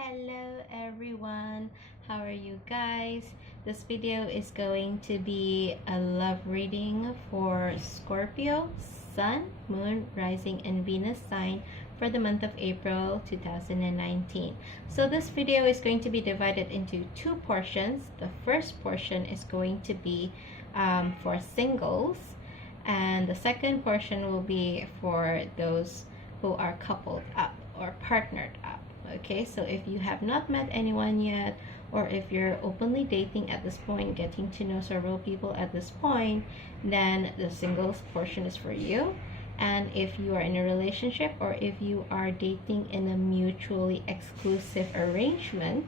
Hello everyone, how are you guys? This video is going to be a love reading for Scorpio, Sun, Moon, Rising, and Venus sign for the month of April 2019. So this video is going to be divided into two portions. The first portion is going to be for singles, and the second portion will be for those who are coupled up or partnered up. Okay, so if you have not met anyone yet, or if you're openly dating at this point, getting to know several people at this point, then the singles portion is for you. And if you are in a relationship, or if you are dating in a mutually exclusive arrangement,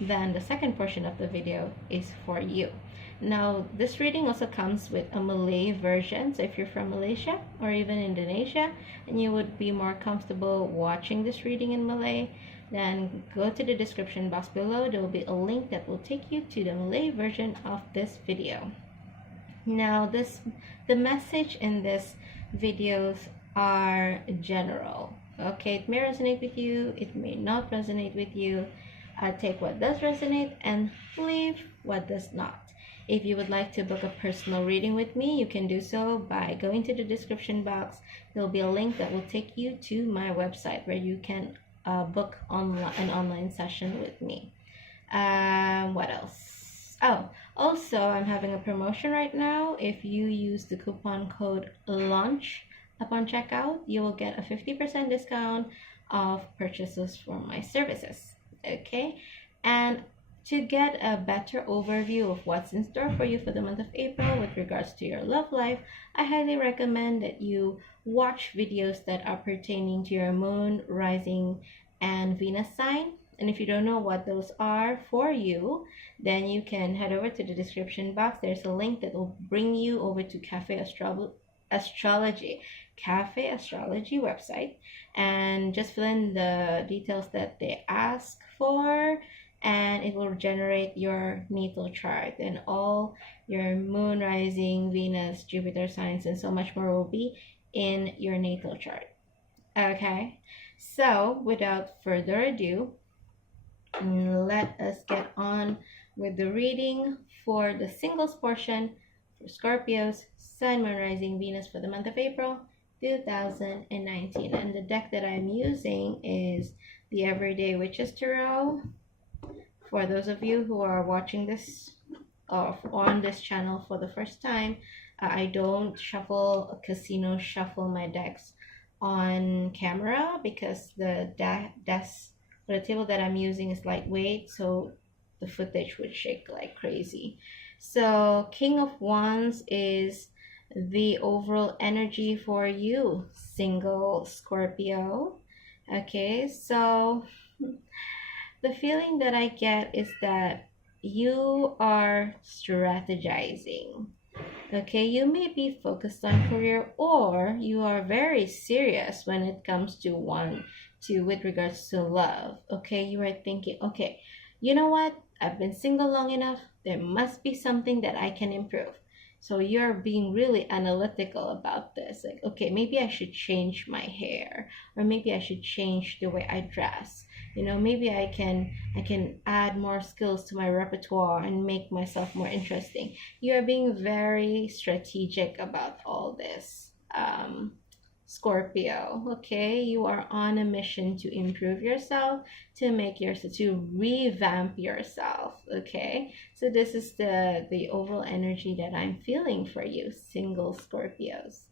then the second portion of the video is for you. Now, this reading also comes with a Malay version. So if you're from Malaysia or even Indonesia and you would be more comfortable watching this reading in Malay, then go to the description box below. There will be a link that will take you to the Malay version of this video. Now, the message in this videos are general. Okay, it may resonate with you, it may not resonate with you. Take what does resonate and leave what does not. If you would like to book a personal reading with me, you can do so by going to the description box. There will be a link that will take you to my website where you can book an online session with me. What else? Oh, also I'm having a promotion right now. If you use the coupon code LAUNCH upon checkout, you will get a 50% discount of purchases for my services. Okay, and to get a better overview of what's in store for you for the month of April with regards to your love life, I highly recommend that you watch videos that are pertaining to your moon, rising, and Venus sign. And if you don't know what those are for you, then you can head over to the description box. There's a link that will bring you over to Cafe Astrology website, and just fill in the details that they ask for, and it will generate your natal chart, and all your moon, rising, Venus, Jupiter signs, and so much more will be in your natal chart. Okay, so without further ado, let us get on with the reading for the singles portion for Scorpios, Sun, Moon, Rising, Venus for the month of April 2019. And the deck that I'm using is the Everyday Witches Tarot. For those of you who are watching this on this channel for the first time, I don't casino shuffle my decks on camera because the desk or the table that I'm using is lightweight, so the footage would shake like crazy. So King of Wands is the overall energy for you, single Scorpio. Okay, so the feeling that I get is that you are strategizing. Okay, you may be focused on career, or you are very serious when it comes to with regards to love. Okay, you are thinking, okay, you know what? I've been single long enough. There must be something that I can improve. So you're being really analytical about this. Like, okay, maybe I should change my hair, or maybe I should change the way I dress. You know, maybe I can add more skills to my repertoire and make myself more interesting. You are being very strategic about all this, Scorpio. Okay, you are on a mission to improve yourself, to revamp yourself. Okay, so this is the overall energy that I'm feeling for you, single Scorpios.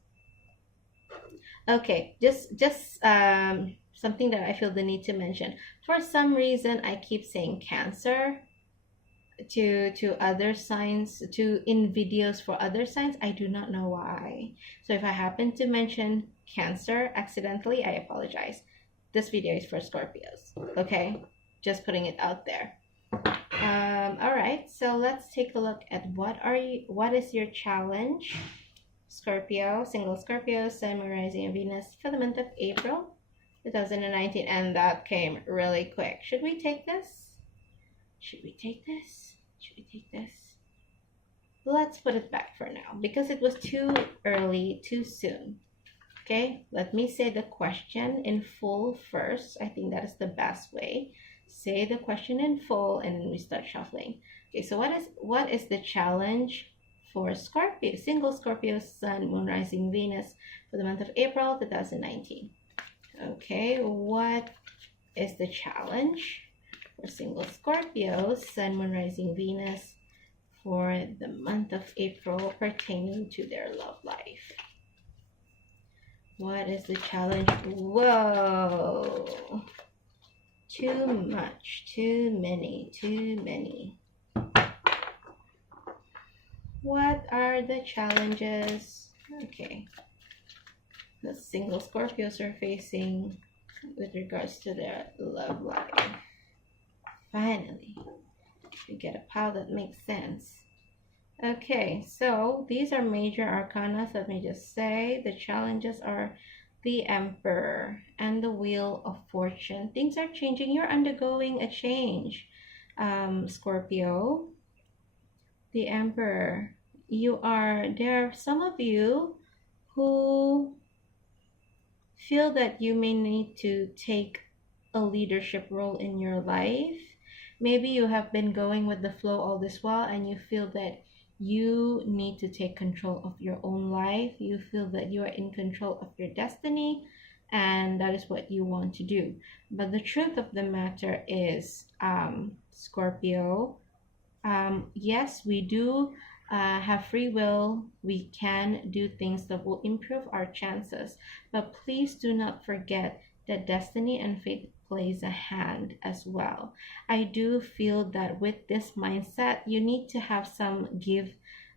Okay, just something that I feel the need to mention. For some reason, I keep saying Cancer to other signs, in videos for other signs. I do not know why. So if I happen to mention Cancer accidentally, I apologize. This video is for Scorpios. Okay, just putting it out there. All right, so let's take a look at what is your challenge, Scorpio, single Scorpio, Sun, Moon, Rising, and Venus for the month of April 2019. And that came really quick. Should we take this? Should we take this? Should we take this? Let's put it back for now because it was too early, too soon. Okay, let me say the question in full first. I think that is the best way. say the question in full and we start shuffling. Okay, so what is the challenge for Scorpio, single Scorpio, Sun, Moon, Rising, Venus for the month of April 2019? Okay, what is the challenge for single Scorpio, Sun, Moon, Rising, Venus for the month of April pertaining to their love life? What is the challenge? Whoa! Too much, too many. What are the challenges? Okay. The single Scorpios are facing with regards to their love life. Finally, we get a pile that makes sense. Okay, so these are major arcana. Let me just say the challenges are the Emperor and the Wheel of Fortune. Things are changing. You're undergoing a change, Scorpio. The Emperor. There are some of you who feel that you may need to take a leadership role in your life. Maybe you have been going with the flow all this while and you feel that you need to take control of your own life. You feel that you are in control of your destiny and that is what you want to do. But the truth of the matter is, Scorpio, yes, we do have free will. We can do things that will improve our chances. But please do not forget that destiny and fate plays a hand as well. I do feel that with this mindset, you need to have some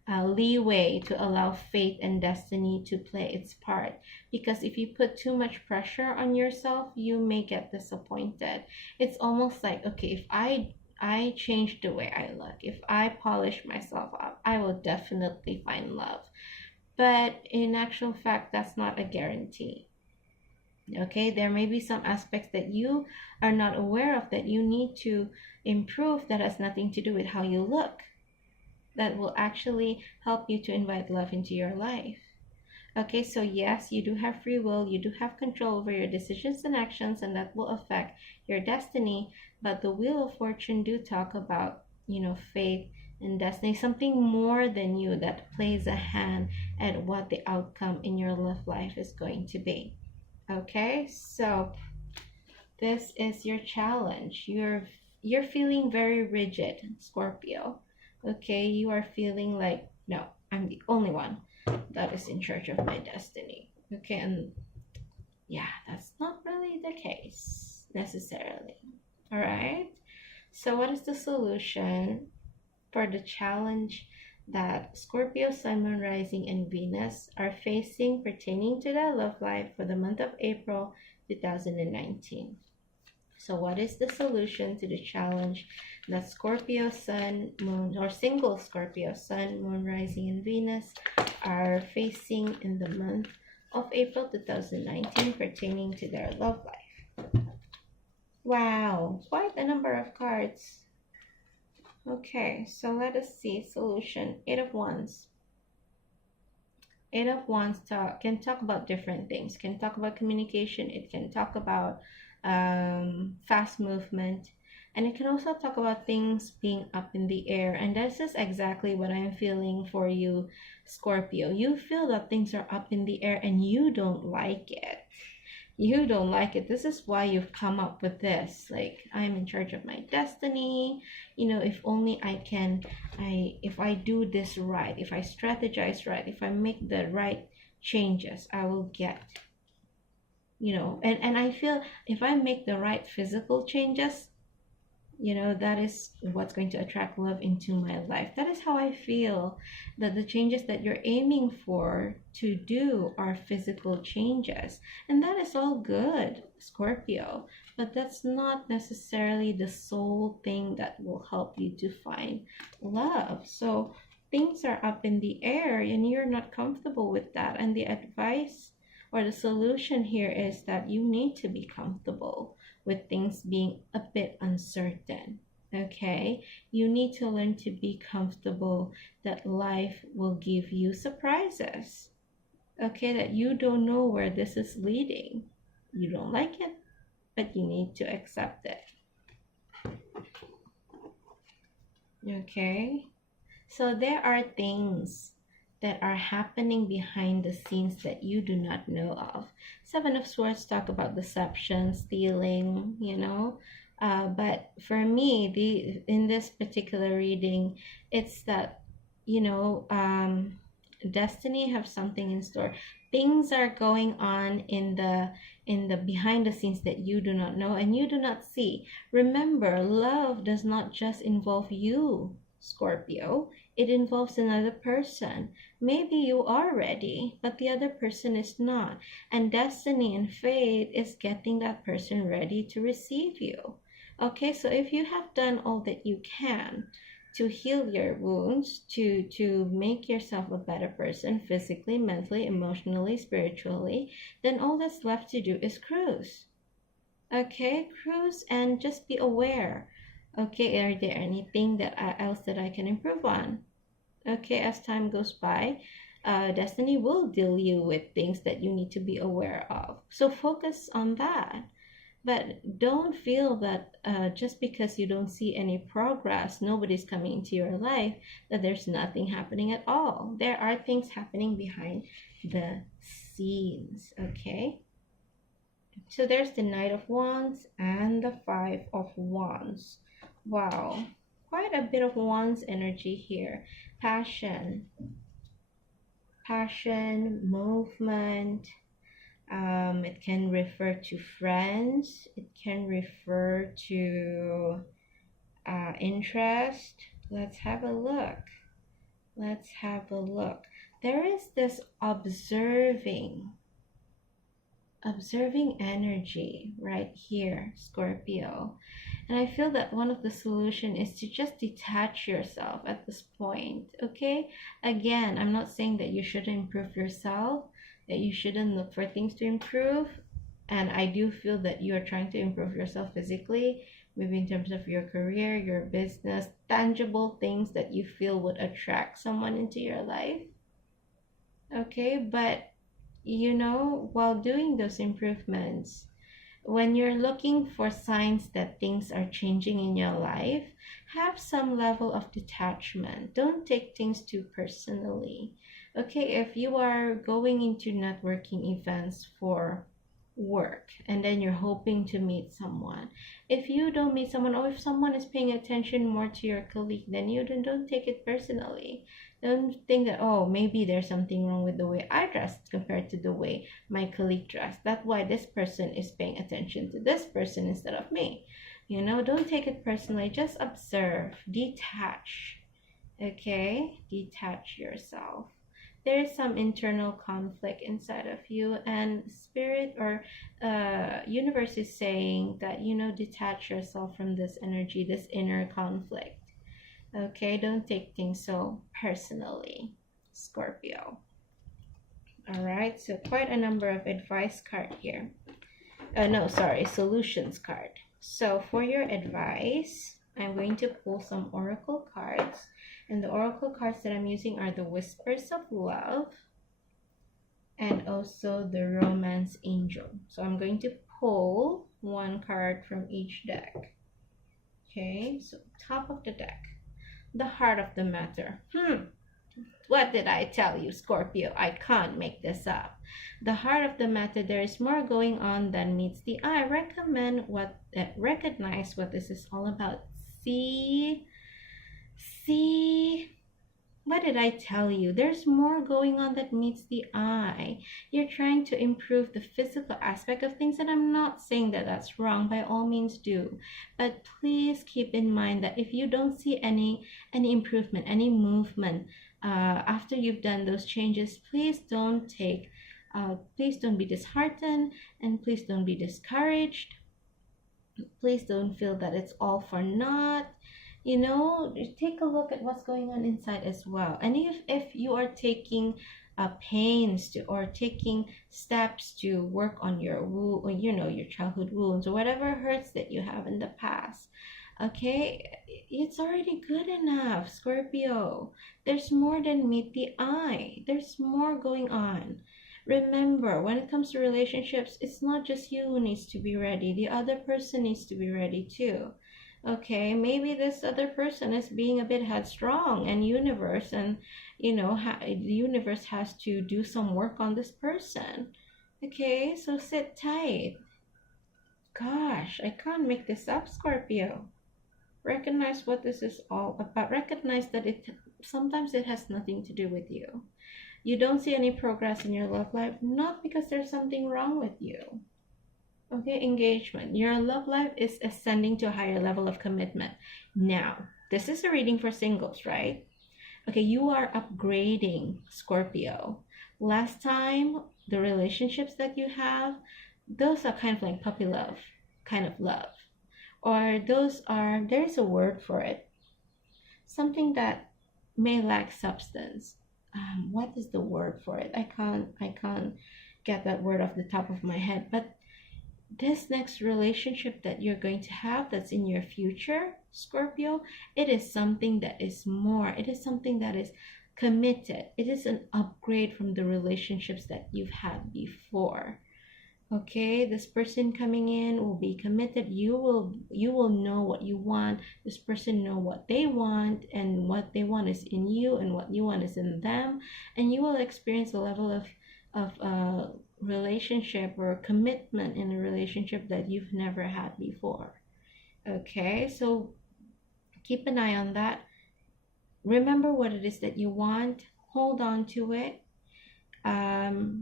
leeway to allow fate and destiny to play its part. Because if you put too much pressure on yourself, you may get disappointed. It's almost like, okay, if I change the way I look, if I polish myself up, I will definitely find love. But in actual fact, that's not a guarantee. Okay, there may be some aspects that you are not aware of that you need to improve that has nothing to do with how you look. That will actually help you to invite love into your life. Okay, so yes, you do have free will, you do have control over your decisions and actions, and that will affect your destiny. But the Wheel of Fortune do talk about, faith and destiny, something more than you that plays a hand at what the outcome in your love life is going to be. Okay, so this is your challenge. You're feeling very rigid, Scorpio. Okay, you are feeling like, no, I'm the only one that is in charge of my destiny. Okay, and yeah, that's not really the case necessarily. All right, so what is the solution for the challenge that Scorpio, Sun, Moon, Rising, and Venus are facing pertaining to their love life for the month of April 2019? So what is the solution to the challenge that Scorpio, Sun, Moon, or single Scorpio, Sun, Moon, Rising, and Venus are facing in the month of April 2019 pertaining to their love life? Wow, quite a number of cards. Okay, so let us see. Solution. Eight of Wands. Eight of Wands can talk about different things. Can talk about communication. It can talk about fast movement. And it can also talk about things being up in the air. And this is exactly what I'm feeling for you, Scorpio. You feel that things are up in the air and you don't like it. You don't like it. This is why you've come up with this. Like, I'm in charge of my destiny. If only if I do this right, if I strategize right, if I make the right changes, I will get, and I feel if I make the right physical changes, that is what's going to attract love into my life. That is how I feel, that the changes that you're aiming for to do are physical changes. And that is all good, Scorpio. But that's not necessarily the sole thing that will help you to find love. So things are up in the air and you're not comfortable with that. And the advice or the solution here is that you need to be comfortable with things being a bit uncertain. Okay, you need to learn to be comfortable that life will give you surprises. Okay, that you don't know where this is leading. You don't like it, but you need to accept it. Okay. So there are things that are happening behind the scenes that you do not know of. Seven of Swords talk about deception, stealing, but for me, the in this particular reading, it's that, destiny have something in store. Things are going on in the behind the scenes that you do not know and you do not see. Remember, love does not just involve you, Scorpio. It involves another person. Maybe you are ready, but the other person is not. And destiny and fate is getting that person ready to receive you. Okay, so if you have done all that you can to heal your wounds, to make yourself a better person physically, mentally, emotionally, spiritually, then all that's left to do is cruise. Okay, cruise and just be aware. Okay, are there anything else that I can improve on? Okay, as time goes by, destiny will deal you with things that you need to be aware of. So focus on that. But don't feel that just because you don't see any progress, nobody's coming into your life, that there's nothing happening at all. There are things happening behind the scenes, okay? So there's the Knight of Wands and the Five of Wands. Wow, quite a bit of Wands energy here. Passion, movement. It can refer to friends. It can refer to interest. Let's have a look. Let's have a look. There is this observing energy right here, Scorpio. And I feel that one of the solution is to just detach yourself at this point, okay? Again, I'm not saying that you shouldn't improve yourself, that you shouldn't look for things to improve. And I do feel that you are trying to improve yourself physically, maybe in terms of your career, your business, tangible things that you feel would attract someone into your life. Okay, but while doing those improvements, when you're looking for signs that things are changing in your life, have some level of detachment. Don't take things too personally. Okay, if you are going into networking events for work and then you're hoping to meet someone, if you don't meet someone, or if someone is paying attention more to your colleague, then you don't take it personally. Don't think that, oh, maybe there's something wrong with the way I dress compared to the way my colleague dressed. That's why this person is paying attention to this person instead of me. Don't take it personally. Just observe, detach. Okay, detach yourself. There is some internal conflict inside of you, and spirit or universe is saying that detach yourself from this energy, this inner conflict. Okay, don't take things so personally, Scorpio. All right, so quite a number of advice card here. No, sorry, solutions card. So for your advice, I'm going to pull some oracle cards. And the oracle cards that I'm using are the Whispers of Love and also the Romance Angel. So I'm going to pull one card from each deck. Okay, so top of the deck, the heart of the matter. What did I tell you, Scorpio? I can't make this up. The heart of the matter, there is more going on than meets the eye. Recognize what this is all about. See, what did I tell you? There's more going on that meets the eye. You're trying to improve the physical aspect of things, and I'm not saying that that's wrong. By all means do. But please keep in mind that if you don't see any improvement, any movement, after you've done those changes, please don't be disheartened, and please don't be discouraged. Please don't feel that it's all for naught. Take a look at what's going on inside as well. And if you are taking pains to, or taking steps to work on your your childhood wounds or whatever hurts that you have in the past, okay, it's already good enough, Scorpio. There's more than meet the eye. There's more going on. Remember, when it comes to relationships, it's not just you who needs to be ready. The other person needs to be ready too. Okay, maybe this other person is being a bit headstrong, and universe, and the universe has to do some work on this person. Okay, so sit tight. Gosh, I can't make this up, Scorpio. Recognize what this is all about. Recognize that it sometimes it has nothing to do with you. You don't see any progress in your love life, not because there's something wrong with you. Okay, engagement. Your love life is ascending to a higher level of commitment. Now, this is a reading for singles, right? Okay, you are upgrading, Scorpio. Last time, the relationships that you have, those are kind of like puppy love, kind of love. Or there's a word for it, something that may lack substance. What is the word for it? I can't get that word off the top of my head. But this next relationship that you're going to have, that's in your future, Scorpio, it is something that is more. It is something that is committed. It is an upgrade from the relationships that you've had before. Okay, this person coming in will be committed. You will know what you want. This person know what they want, and what they want is in you, and what you want is in them, and you will experience a level of relationship or commitment in a relationship that you've never had before. Okay, so keep an eye on that. Remember what it is that you want. Hold on to it,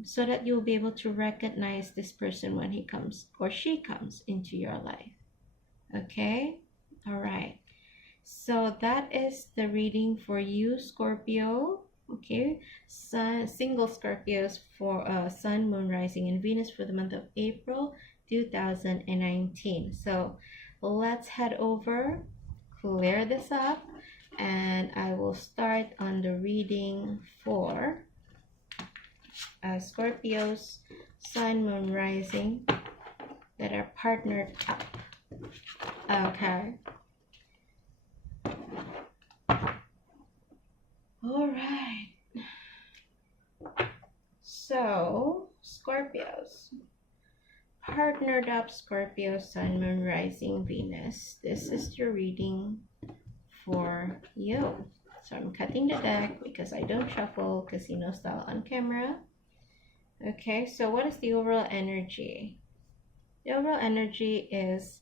so that you'll be able to recognize this person when he comes or she comes into your life. Okay, all right, so that is the reading for you, Scorpio. Okay, single Scorpios for Sun, Moon, Rising, and Venus for the month of April 2019. So let's head over, clear this up, and I will start on the reading for Scorpios, Sun, Moon, Rising that are partnered up. Okay. All right. So, Scorpios. Partnered up Scorpio, Sun, Moon, Rising, Venus. This is your reading for you. So I'm cutting the deck because I don't shuffle casino style on camera. Okay, so what is the overall energy? The overall energy is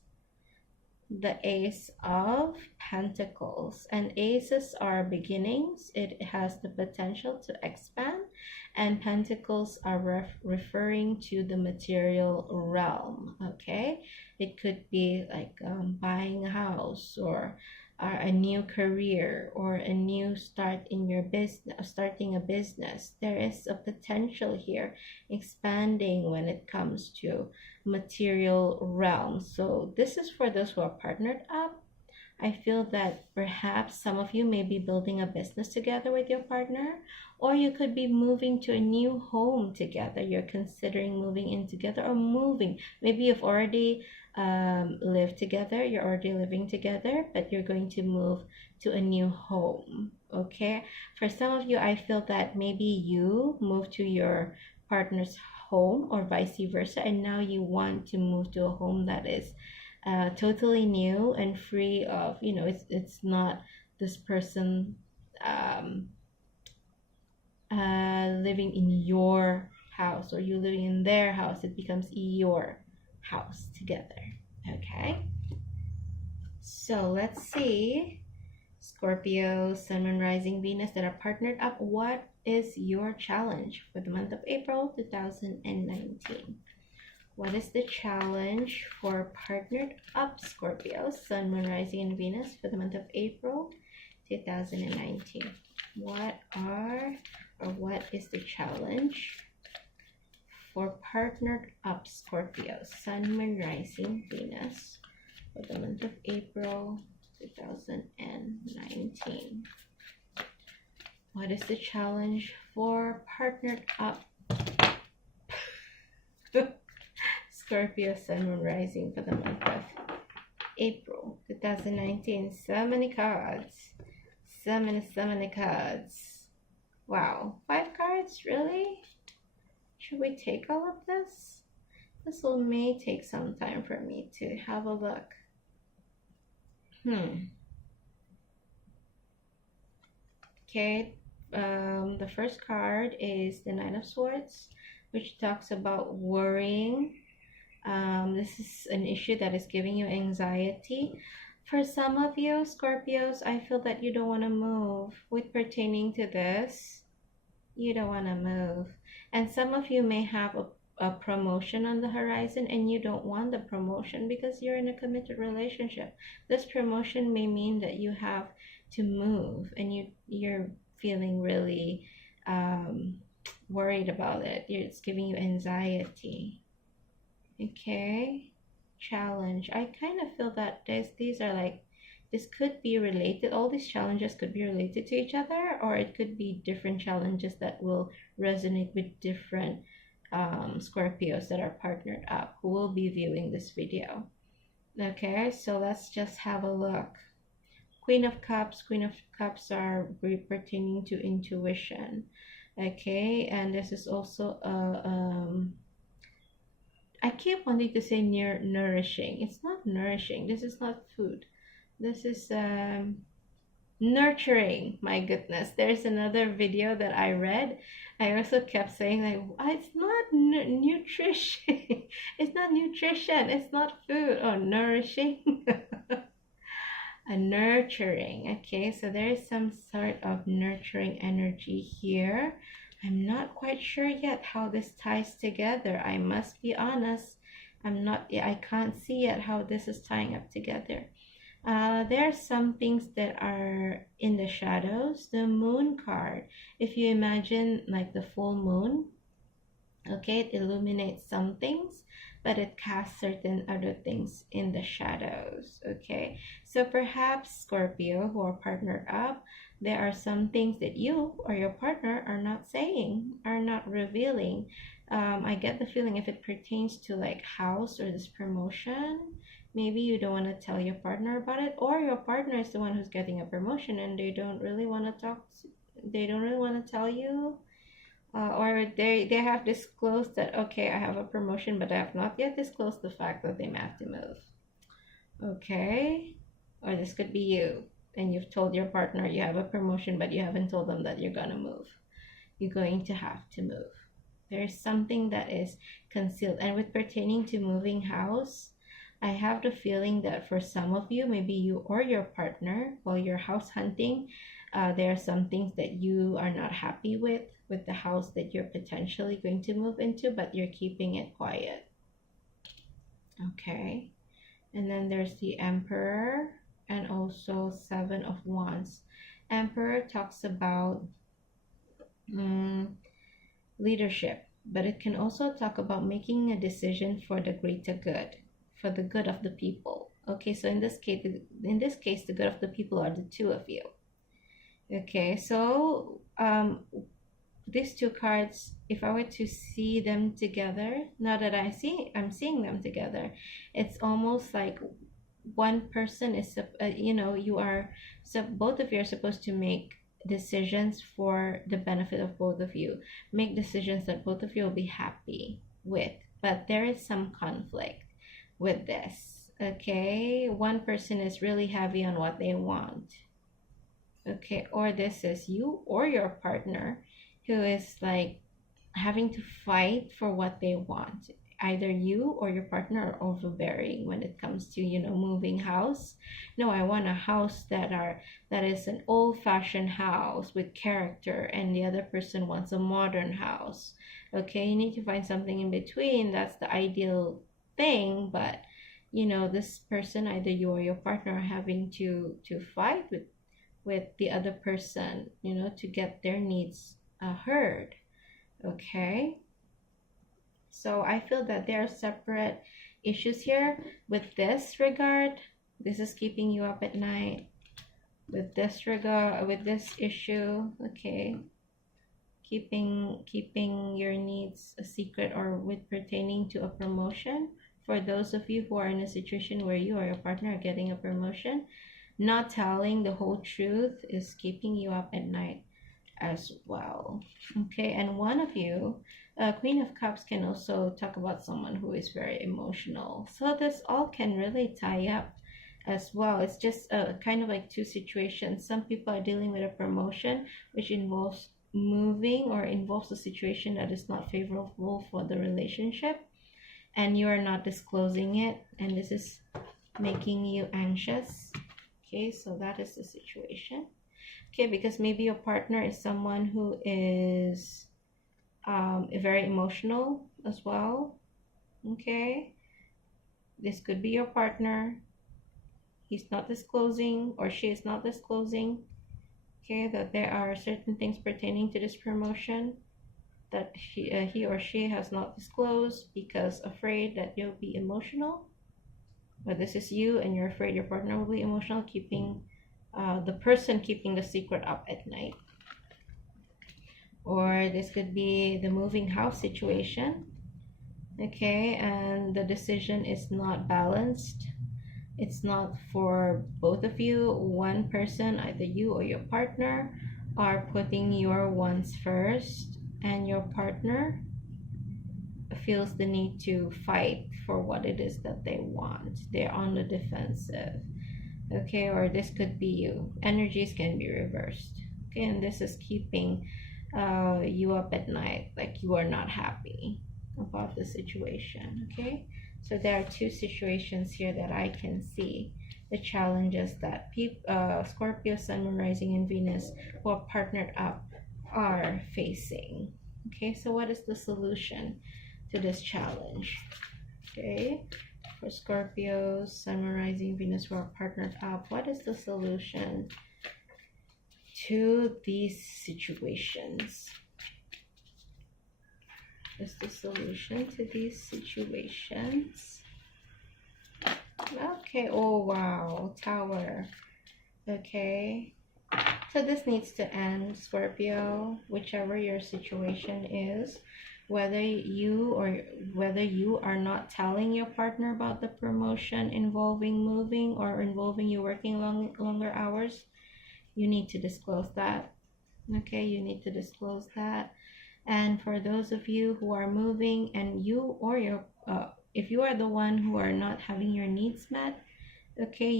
the Ace of Pentacles, and aces are beginnings. It has the potential to expand, and pentacles are referring to the material realm. Okay, it could be like buying a house, or a new career, or a new start in your business, starting a business. There is a potential here expanding when it comes to material realm. So this is for those who are partnered up. I feel that perhaps some of you may be building a business together with your partner, or you could be moving to a new home together. You're considering moving in together, or moving. Maybe you've already lived together, you're already living together, but you're going to move to a new home. Okay, for some of you, I feel that maybe you moved to your partner's home, or vice versa, and now you want to move to a home that is totally new and free of, it's not this person living in your house, or you living in their house. It becomes your house together. Okay, so let's see, Scorpio, Sun, Moon, Rising, Venus that are partnered up. What is your challenge for the month of April 2019? What is the challenge for partnered up Scorpio, Sun, Moon, Rising, and Venus for the month of April 2019? What is the challenge for partnered up Scorpio, Sun, Moon, Rising, Venus for the month of April 2019? What is the challenge for partnered up Scorpio, Sun, Moon, Rising for the month of April 2019? So many cards. So many cards. Wow. 5 cards? Really? Should we take all of this? May take some time for me to have a look. Hmm. Okay. The first card is the Nine of Swords, which talks about worrying. This is an issue that is giving you anxiety. For some of you, Scorpios, I feel that you don't want to move. With pertaining to this, you don't want to move. And some of you may have a promotion on the horizon and you don't want the promotion because you're in a committed relationship. This promotion may mean that you have to move and you're feeling really um, worried about it. It's giving you anxiety. Okay, challenge. I kind of feel that these are like, this could be related. All these challenges could be related to each other, or it could be different challenges that will resonate with different Scorpios that are partnered up who will be viewing this video. Okay, so let's just have a look. Queen of Cups. Queen of Cups are pertaining to intuition. Okay, and this is also a I keep wanting to say near nourishing. It's not nourishing. This is not food. This is nurturing. My goodness. There's another video that I read. I also kept saying like, it's not nutrition. It's not nutrition. It's not food. Oh, nourishing. A nurturing. Okay, so there is some sort of nurturing energy here. I'm not quite sure yet how this ties together. I must be honest. I can't see yet how this is tying up together. There are some things that are in the shadows. The moon card, if you imagine like the full moon, okay, it illuminates some things, but it casts certain other things in the shadows. Okay, so perhaps Scorpio who are partnered up, there are some things that you or your partner are not saying, are not revealing. I get the feeling if it pertains to like house or this promotion, maybe you don't want to tell your partner about it, or your partner is the one who's getting a promotion and they don't really want to talk, they don't really want to tell you, or they have disclosed that, okay, I have a promotion, but I have not yet disclosed the fact that they may have to move. Okay, or this could be you and you've told your partner you have a promotion, but you haven't told them that you're gonna move. You're going to have to move. There's something that is concealed. And with pertaining to moving house, I have the feeling that for some of you, maybe you or your partner, while you're house hunting, there are some things that you are not happy with the house that you're potentially going to move into, but you're keeping it quiet. Okay. And then there's the Emperor and also Seven of Wands. Emperor talks about leadership, but it can also talk about making a decision for the greater good, for the good of the people. Okay, so in this case, the good of the people are the two of you. Okay, so these two cards, if I were to see them together, now that I'm seeing them together, it's almost like one person is, you are, so both of you are supposed to make decisions for the benefit of both of you, make decisions that both of you will be happy with, but there is some conflict with this. Okay, one person is really heavy on what they want. Okay, or this is you or your partner who is like having to fight for what they want. Either you or your partner are overbearing when it comes to, moving house. No, I want a house that is an old-fashioned house with character, and the other person wants a modern house. Okay, you need to find something in between. That's the ideal thing, but this person, either you or your partner, are having to fight with the other person, to get their needs heard. Okay, so I feel that there are separate issues here. With this regard, this is keeping you up at night. With this regard, with this issue, okay, keeping your needs a secret, or with pertaining to a promotion, for those of you who are in a situation where you or your partner are getting a promotion, not telling the whole truth is keeping you up at night as well. Okay, and one of you, Queen of Cups, can also talk about someone who is very emotional. So this all can really tie up as well. It's just kind of like two situations. Some people are dealing with a promotion which involves moving or involves a situation that is not favorable for the relationship, and you are not disclosing it, and this is making you anxious. Okay, so that is the situation. Okay, because maybe your partner is someone who is very emotional as well. Okay, this could be your partner. He's not disclosing, or she is not disclosing, okay, that there are certain things pertaining to this promotion that he or she has not disclosed because afraid that you'll be emotional. But this is you, and you're afraid your partner will be emotional, keeping the person keeping the secret up at night. Or this could be the moving house situation. Okay, and the decision is not balanced. It's not for both of you. One person, either you or your partner, are putting your wants first, and your partner feels the need to fight for what it is that they want. They're on the defensive. Okay, or this could be you. Energies can be reversed. Okay, and this is keeping you up at night, like you are not happy about the situation. Okay, so there are two situations here that I can see the challenges that Scorpio, Sun, Moon, Rising, and Venus who are partnered up are facing. Okay, so what is the solution to this challenge? Okay, for Scorpios, Sun, Moon, Rising, Venus who are partnered up, what is the solution to these situations? Is the solution to these situations? Okay, oh wow, Tower. Okay, so this needs to end, Scorpio, whichever your situation is, whether you are not telling your partner about the promotion involving moving or involving you working longer hours, you need to disclose that. Okay, you need to disclose that. And for those of you who are moving, and you or your if you are the one who are not having your needs met, okay,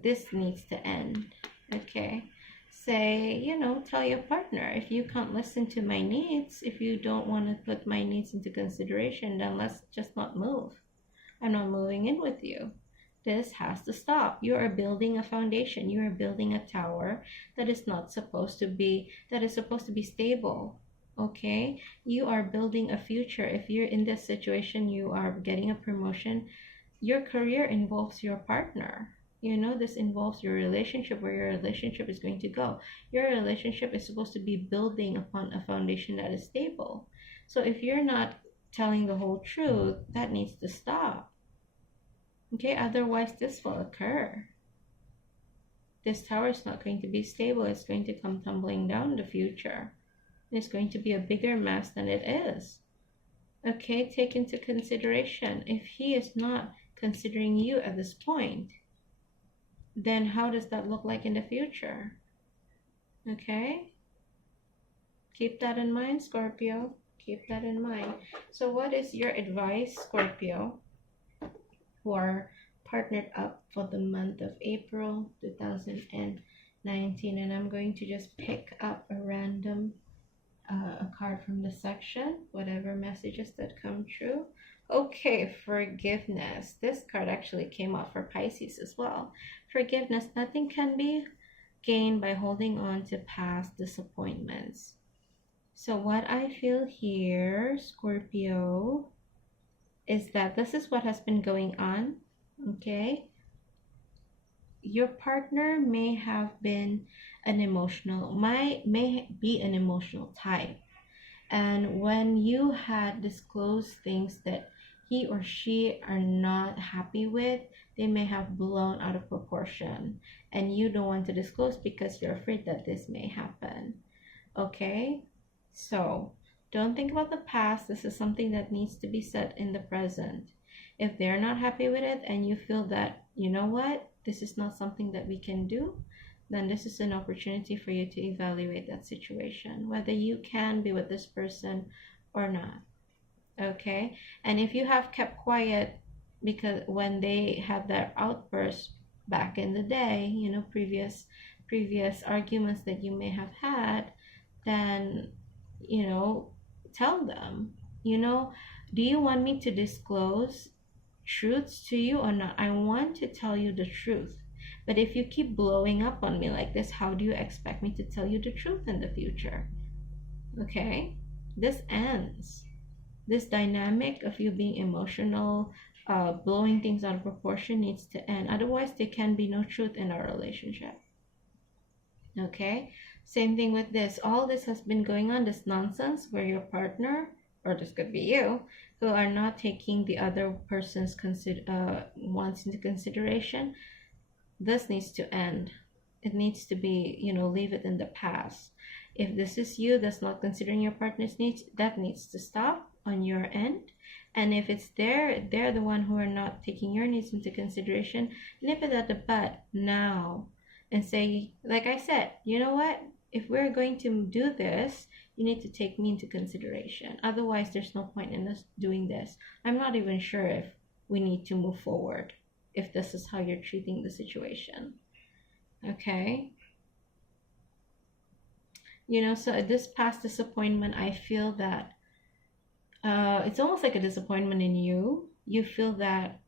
this needs to end. Okay, say, tell your partner, if you can't listen to my needs, if you don't want to put my needs into consideration, then let's just not move. I'm not moving in with you. This has to stop. You are building a foundation. You are building a tower that is supposed to be stable. Okay, you are building a future. If you're in this situation, you are getting a promotion, your career involves your partner. This involves your relationship, where your relationship is going to go. Your relationship is supposed to be building upon a foundation that is stable. So if you're not telling the whole truth, that needs to stop. Okay, otherwise this will occur. This tower is not going to be stable. It's going to come tumbling down in the future. It's going to be a bigger mess than it is. Okay, take into consideration, if he is not considering you at this point, then how does that look like in the future? Okay, keep that in mind, Scorpio. Keep that in mind. So what is your advice, Scorpio, who are partnered up for the month of April 2019? And I'm going to just pick up a random a card from the section, whatever messages that come true. Okay, forgiveness. This card actually came out for Pisces as well. Forgiveness. Nothing can be gained by holding on to past disappointments. So what I feel here, Scorpio, is that this is what has been going on. Okay, your partner may be an emotional type, and when you had disclosed things that he or she are not happy with, they may have blown out of proportion, and you don't want to disclose because you're afraid that this may happen. Okay, so don't think about the past. This is something that needs to be set in the present. If they're not happy with it, and you feel that, you know what, this is not something that we can do, then this is an opportunity for you to evaluate that situation, whether you can be with this person or not. Okay, and if you have kept quiet because when they have that outburst, back in the day, you know, previous arguments that you may have had, then, you know, tell them, you know, do you want me to disclose truths to you or not? I want to tell you the truth. But if you keep blowing up on me like this, how do you expect me to tell you the truth in the future? Okay? This ends. This dynamic of you being emotional, blowing things out of proportion needs to end. Otherwise, there can be no truth in our relationship. Okay? Same thing with this. All this has been going on, this nonsense where your partner, or this could be you, who are not taking the other person's wants into consideration. This needs to end. It needs to be, you know, leave it in the past. If this is you that's not considering your partner's needs, that needs to stop on your end. And if it's they're the one who are not taking your needs into consideration, nip it at the bud now and say, like I said, you know what? If we're going to do this, you need to take me into consideration. Otherwise, there's no point in us doing this. I'm not even sure if we need to move forward if this is how you're treating the situation. Okay? You know, so this past disappointment, I feel that it's almost like a disappointment in you. You feel that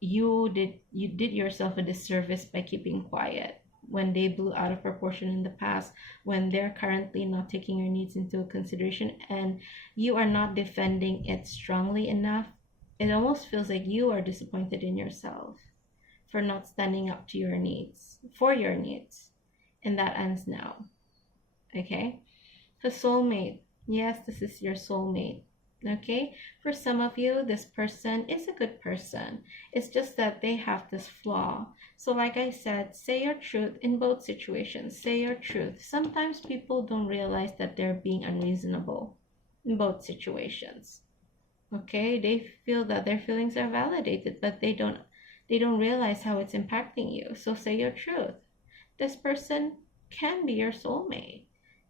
you did yourself a disservice by keeping quiet when they blew out of proportion in the past, when they're currently not taking your needs into consideration, and you are not defending it strongly enough. It almost feels like you are disappointed in yourself for not standing up to your needs, for your needs. And that ends now. Okay? So soulmate. Yes, this is your soulmate. Okay? For some of you, this person is a good person. It's just that they have this flaw. So like I said, say your truth in both situations. Say your truth. Sometimes people don't realize that they're being unreasonable in both situations. Okay? They feel that their feelings are validated, but they don't realize how it's impacting you. So say your truth. This person can be your soulmate.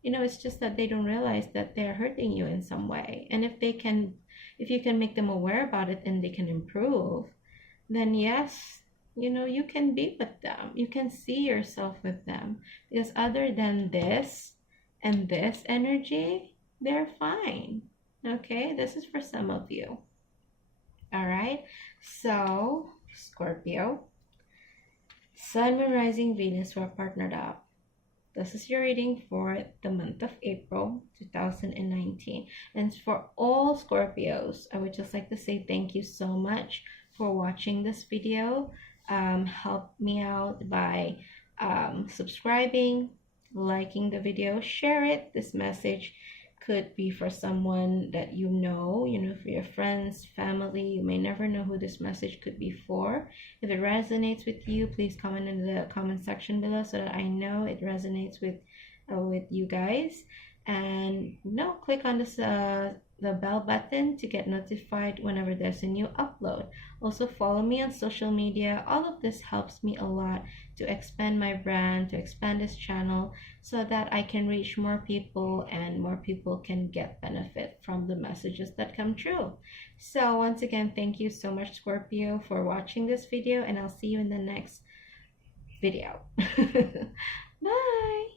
You know, it's just that they don't realize that they're hurting you in some way. And if you can make them aware about it and they can improve, then yes, you know, you can be with them. You can see yourself with them. Because other than this and this energy, they're fine. Okay? This is for some of you. All right? So, Scorpio, Sun, Moon, Rising, Venus were partnered up. This is your reading for the month of April 2019. And for all Scorpios, I would just like to say thank you so much for watching this video. Help me out by subscribing, liking the video, share it. This message could be for someone that you know, for your friends, family. You may never know who this message could be for. If it resonates with you, please comment in the comment section below so that I know it resonates with you guys. And click on this the bell button to get notified whenever there's a new upload. Also follow me on social media. All of this helps me a lot to expand my brand, to expand this channel so that I can reach more people and more people can get benefit from the messages that come true. So once again, thank you so much, Scorpio, for watching this video, and I'll see you in the next video. Bye.